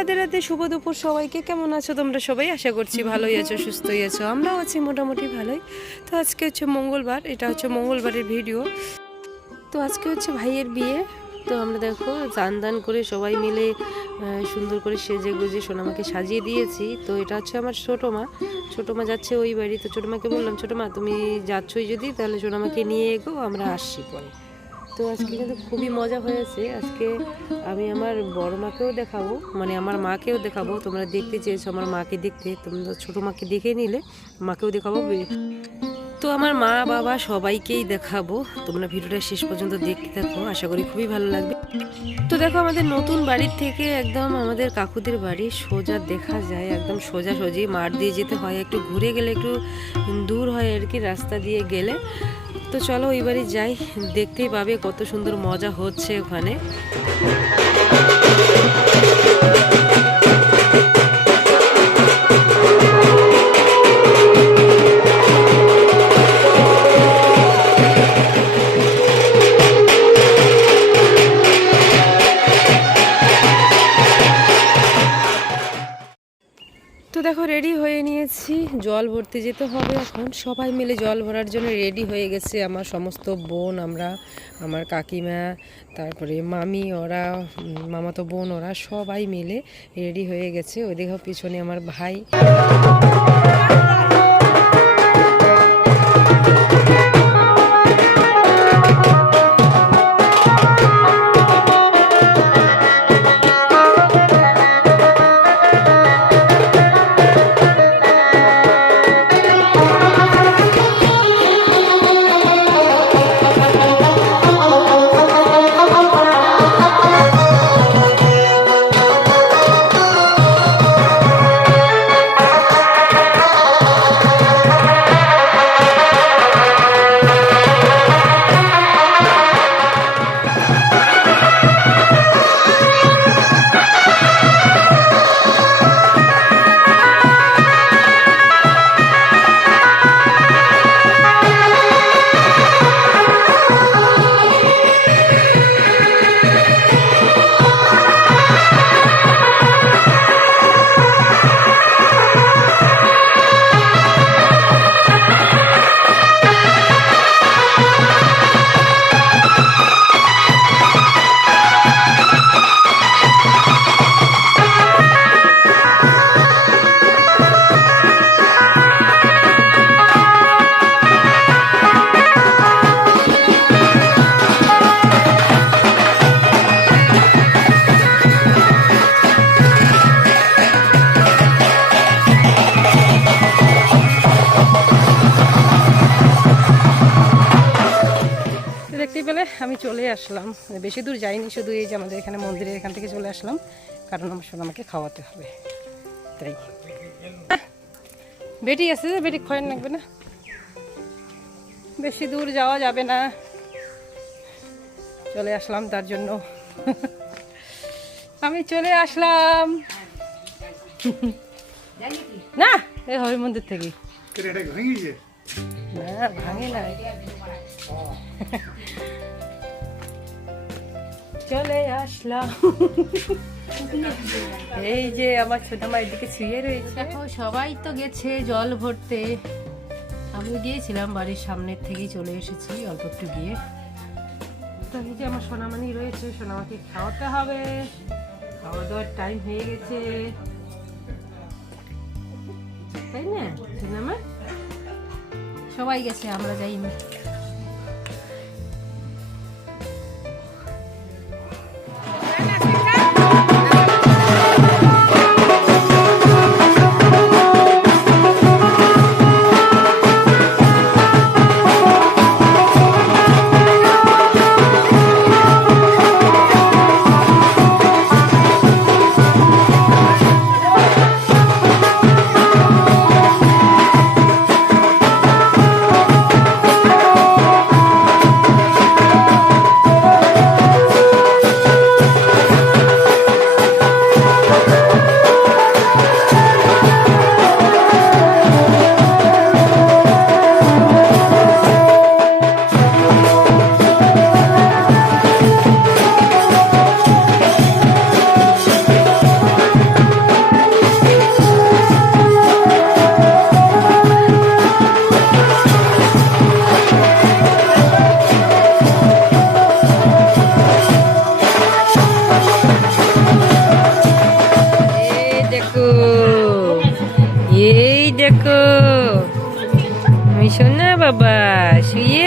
রাধে রাধে, শুভ দুপুর সবাইকে। কেমন আছো তোমরা সবাই? আশা করছি ভালোই আছো, সুস্থই আছো। আমরাও আছি মোটামুটি ভালোই। তো আজকে হচ্ছে মঙ্গলবার, এটা হচ্ছে মঙ্গলবারের ভিডিও। তো আজকে হচ্ছে ভাইয়ের বিয়ে। তো আমরা দেখো চান দান করে সবাই মিলে সুন্দর করে সেজে গুজে সোনামাকে সাজিয়ে দিয়েছি। তো এটা হচ্ছে আমার ছোটো মা। ছোটো মা যাচ্ছে ওই বাড়ি তো ছোটো মাকে বললাম, ছোটো মা, তুমি যাচ্ছই যদি, তাহলে সোনামাকে নিয়ে এগো, আমরা আসছি পরে। তো আজকে কিন্তু খুবই মজা হয়েছে। আজকে আমি আমার বড় মাকেও দেখাবো মানে আমার মাকেও দেখাবো। তোমরা দেখতে চেয়েছো আমার মাকে দেখতে, তোমরা ছোটো মাকে দেখে নিলে মাকেও দেখাবো। তো আমার মা, বাবা সবাইকেই দেখাবো। তোমরা ভিডিওটা শেষ পর্যন্ত দেখতে থাকো, আশা করি খুবই ভালো লাগবে। তো দেখো আমাদের নতুন বাড়ির থেকে একদম আমাদের কাকুদের বাড়ি সোজা দেখা যায়, একদম সোজা সোজি মাঠ দিয়ে যেতে হয়। একটু ঘুরে গেলে একটু দূর হয় আর কি, রাস্তা দিয়ে গেলে। তো চলো ওই বাড়ি যাই দেখতেই পাবে কত সুন্দর মজা হচ্ছে ওখানে। দেখো রেডি হয়ে নিয়েছি। জল ভরতে যেতে হবে এখন। সবাই মিলে জল ভরার জন্য রেডি হয়ে গেছে আমার সমস্ত বোন, আমরা, আমার কাকিমা, তারপরে মামি, ওরা মামাতো বোন, ওরা সবাই মিলে রেডি হয়ে গেছে। ওই দেখো, পিছনে আমার ভাই। আমি চলে আসলাম। বেশি দূর যাইনি শুধু এই যে আমাদের এখানে মন্দিরের এখান থেকে চলে আসলাম। কারণ আমার আমাকে খাওয়াতে হবে। তাই। বেটি আছে যে বেটি খয়েন লাগবে না? বেশি দূর যাওয়া যাবে না। চলে আসলাম তার জন্য। আমি চলে আসলাম। না এই হরি মন্দির থেকে। না ভাঙে নাই। চলে আসলাম। এই যে আমার ছোট মা এদিকে শুয়ে রয়েছে। দেখো, সবাই তো গেছে জল ভরতে। আমি গিয়েছিলাম, বাড়ির সামনের থেকেই চলে এসেছি, অল্প একটু গিয়ে। তো এই যে আমার সোনামানি রয়েছে সোনামাকে খাওয়াতে হবে। খাওয়া দাওয়ার টাইম হয়ে গেছে। তাই না, সোনামা? সবাই গেছে, আমরা যাইনি।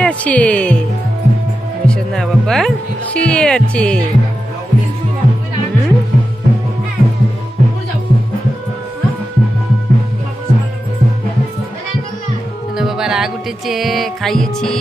আছে না বাবা শুয়ে আছে বাবা রাগ উঠেছে খাইয়েছি।